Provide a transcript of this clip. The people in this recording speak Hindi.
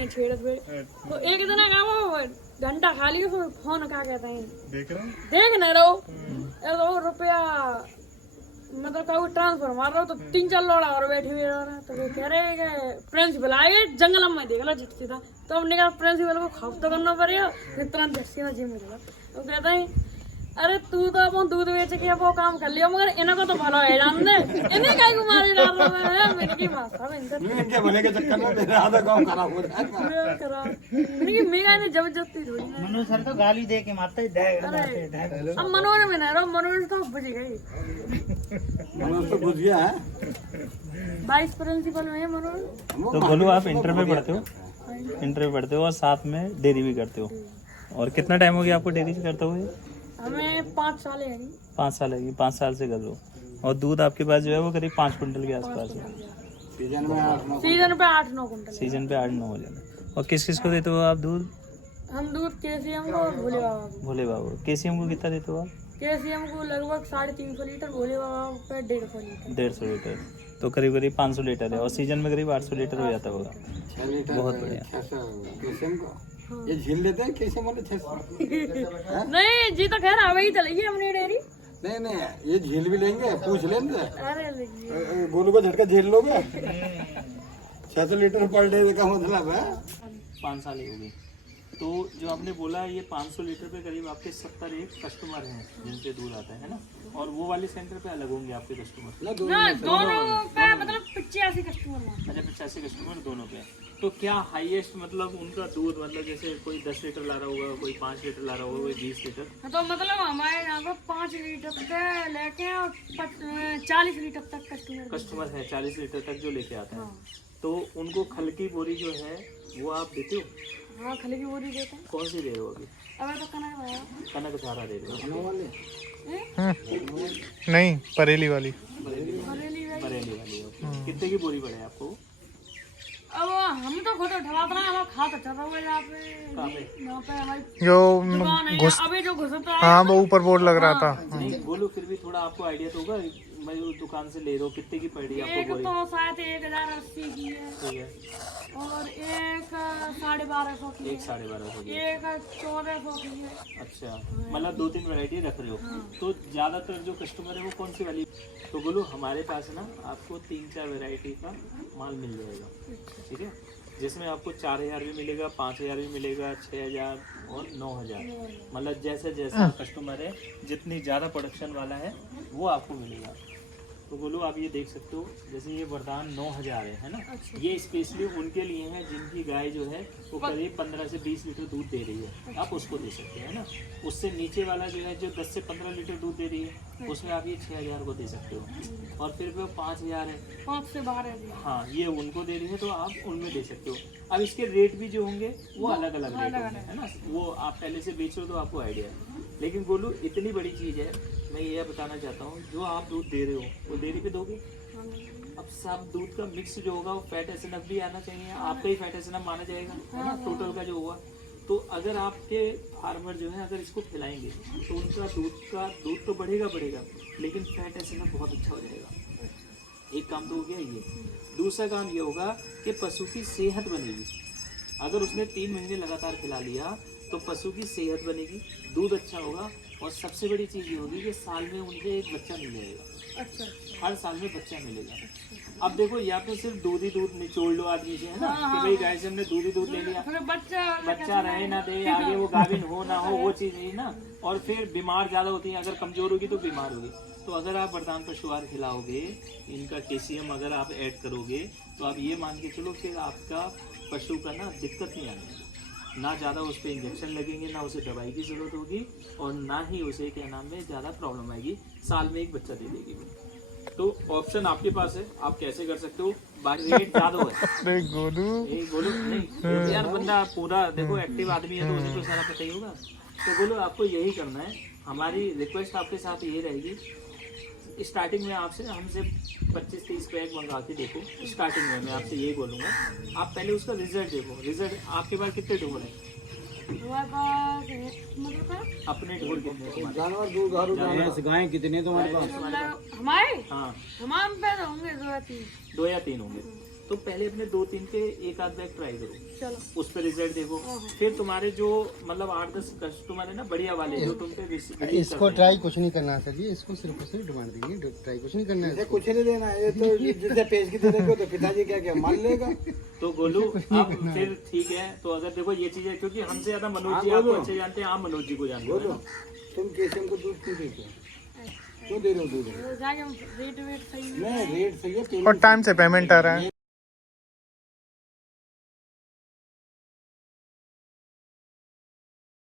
नहीं छेड़ तो एक दिन का वो घंटा खा लिया फिर फोन क्या कहते हैं देख नहीं रहो रुपया मतलब का ट्रांसफर मार रहा हो तो 3-4 लोड़ा और बैठे हुए रहा तो वो कह रहे हैं प्रिंसिपल आए जंगल में देख लो झटसी था तो हमने कहा प्रिंसिपल को खौफ तो करना पड़ेगा तुरंत झटसी में जिम मिला तो कहता है अरे तू तो अपन दूध बेच के वो काम कर लियो मगर इन्हें को तो भला है जान दे इन्हें काय को मार डाल रहा है मेरे की भाषा में इनके भले के चक्कर में मेरा आधा काम खराब हो जाएगा मेरे की मेगा ने जबरदस्ती रोई मनोज सर तो गाली दे के मारते अब मनोज में ना रहो मनोज तो बुझ गई मनोज तो बुझ गया है वाइस प्रिंसिपल में है मनोज तो बोलो आप इंटर में पढ़ते हो और साथ में डेयरी भी करते हो और कितना टाइम हो गया आपको डेयरी से करते हुए हमें 5 साल है 5 साल है 5 साल से कर लो और दूध आपके पास जो है वो करीब 5 कुंटल के आसपास है सीजन में 8-9 कुंटल सीजन पे 8-9 हो जाना और किस किस को देते हो आप दूध हम दूध केसीएम को भोले बाबा केसीएम को कितना देते हो आप केसीएम को लगभग 350 लीटर भोले बाबा पे 150 लीटर तो करीब 500 लीटर है और सीजन में करीब 800 लीटर हो जाता होगा 6 लीटर बहुत बढ़िया 600 केसीएम को ये झील लेते हैं केसीएम वाले 600 नहीं जी तो खैर वही चलेगी हमने डेयरी नहीं ये झील भी लेंगे पूछ लेंगे अरे गोलू को झटका झेल लोगे 600 लीटर पर डे का मतलब है 5 साल ही हो गए तो जो आपने बोला ये 500 लीटर पे करीब आपके 70 एक कस्टमर हैं जिनसे दूध आता है ना और वो वाले सेंटर पे अलग होंगे आपके कस्टमर दोनों का मतलब 85 कस्टमर अच्छा 85 कस्टमर दोनों पे तो क्या हाईएस्ट मतलब उनका दूध मतलब जैसे कोई 10 लीटर ला रहा होगा कोई 5 लीटर ला रहा होगा कोई 20 लीटर तो मतलब हमारे यहाँ पर 5 लीटर से लेके 40 लीटर तक कस्टमर है 40 लीटर तक जो लेके आता है तो उनको खल की बोरी जो है वो आप देते हो हाँ खले की बोरी देते हैं कौन सी दे रहे हो अभी अबे तो कनक धारा दे रहे हो नहीं परेली वाली बरेली वाली कितने की बोरी पड़े आपको अब हम तो खुद उठवा रहे हैं खा तो चल रहा है यहाँ पे हमारी जो दुकान है अभी जो घुसता है हाँ वो ऊपर बोर्ड लग रहा था नहीं बोलो फिर भी थोड़ा आपको आइडिया तो होगा मैं उस दुकान से ले रहा हूँ कितने की पड़ी एक आपको बोरी तो शायद 1080 की है ठीक है और एक 1250 की एक 1250 की एक 1400 की है अच्छा मतलब 2-3 वैरायटी रख रहे हो तो ज्यादातर जो कस्टमर है वो कौन सी वाली तो बोलो हमारे पास ना आपको 3-4 वैरायटी का माल मिल जाएगा ठीक है जिसमें आपको 4000 भी मिलेगा 5000 भी मिलेगा 6000 और 9000 मतलब जैसे जैसा कस्टमर है जितनी ज़्यादा प्रोडक्शन वाला है वो आपको मिलेगा तो बोलो आप ये देख सकते हो जैसे ये वरदान 9000 है ना ये स्पेशली उनके लिए है जिनकी गाय जो है वो करीब 15 से 20 लीटर दूध दे रही है आप उसको दे सकते हैं ना उससे नीचे वाला जो है जो 10 से 15 लीटर दूध दे रही है उसमें आप ये 6000 को दे सकते हो और फिर वो 5000 है 5 से 12 हाँ ये उनको दे रही है तो आप उनमें दे सकते हो अब इसके रेट भी जो होंगे वो अलग अलग रेट होंगे है ना वो आप पहले से बेचो तो आपको आइडिया है लेकिन बोलूँ इतनी बड़ी चीज़ है मैं ये बताना चाहता हूँ जो आप दूध दे रहे हो वो डेयरी पे दोगे अब सब दूध का मिक्स जो होगा वो फैट एसिड भी आना चाहिए आपका ही फैट एसिड माना जाएगा है ना टोटल का जो हुआ तो अगर आपके फार्मर जो है अगर इसको खिलाएंगे तो उनका दूध तो बढ़ेगा लेकिन फैट एसिड बहुत अच्छा हो जाएगा एक काम तो हो गया ये दूसरा काम ये होगा कि पशु की सेहत बनेगी अगर उसने 3 महीने लगातार खिला लिया तो पशु की सेहत बनेगी दूध अच्छा होगा और सबसे बड़ी चीज़ ये होगी कि साल में उनके एक बच्चा मिल जाएगा अच्छा हर साल में बच्चा मिलेगा अब देखो या तो सिर्फ दूध ही दूध निचोड़ लो आदमी से है ना कि भाई गाय से हमने दूध ही दूध ले लिया बच्चा रहे ना दे आगे वो गाभिन हो ना हो वो चीज़ नहीं ना और फिर बीमार ज़्यादा होती है अगर कमज़ोर होगी तो बीमार होगी तो अगर आप वरदान पशु आहार खिलाओगे इनका केसीएम अगर आप ऐड करोगे तो आप ये मान के चलो कि आपका पशु का ना दिक्कत नहीं आने ना ज़्यादा उस पर इंजेक्शन लगेंगे ना उसे दवाई की ज़रूरत होगी और ना ही उसे क्या नाम में ज़्यादा प्रॉब्लम आएगी साल में एक बच्चा दे देगी तो ऑप्शन आपके पास है आप कैसे कर सकते हो बाकी रेट ज़्यादा है गोलू नहीं यार बंदा पूरा देखो एक्टिव आदमी है तो उसे तो सारा पता ही होगा तो बोलो आपको यही करना है हमारी रिक्वेस्ट आपके साथ ये रहेगी स्टार्टिंग में आपसे हमसे 25-30 पैक मंगा के देखो स्टार्टिंग में मैं आपसे यही बोलूँगा आप पहले उसका रिजल्ट देखो रिजल्ट आपके पास कितने ढोल है अपने ढोल कितने जानवर गाय कितने तुम्हारे पास हमारे हाँ हमारे पे तो होंगे 2 या 3 2 या 3 होंगे तो पहले अपने 2-3 के एक आध बैग ट्राई करो, चलो उस पर रिजल्ट देखो। फिर तुम्हारे जो मतलब 8-10 कस्टमर है ना बढ़िया वाले, जो तुम पे इसको ट्राई कुछ नहीं करना है सर जी, इसको सिर्फ और सिर्फ डिमांड देंगे, ट्राई कुछ नहीं करना है इसे इसको। कुछ नहीं देना है, ये तो जिसे पेश की दे देंगे तो पिताजी क्या क्या मान लेगा। तो गोलू अब फिर ठीक है। तो अगर देखो ये चीजें, क्योंकि हमसे ज्यादा मनोज जी आपको अच्छे जानते हैं, आप मनोज जी को जानते बोलो, हो। तुम केशव को दूध क्यों देते हो? क्यों दे रहे हो दूध? जाके रेट वेट सही नहीं, रेट सही है, और टाइम से पेमेंट आ रहा है।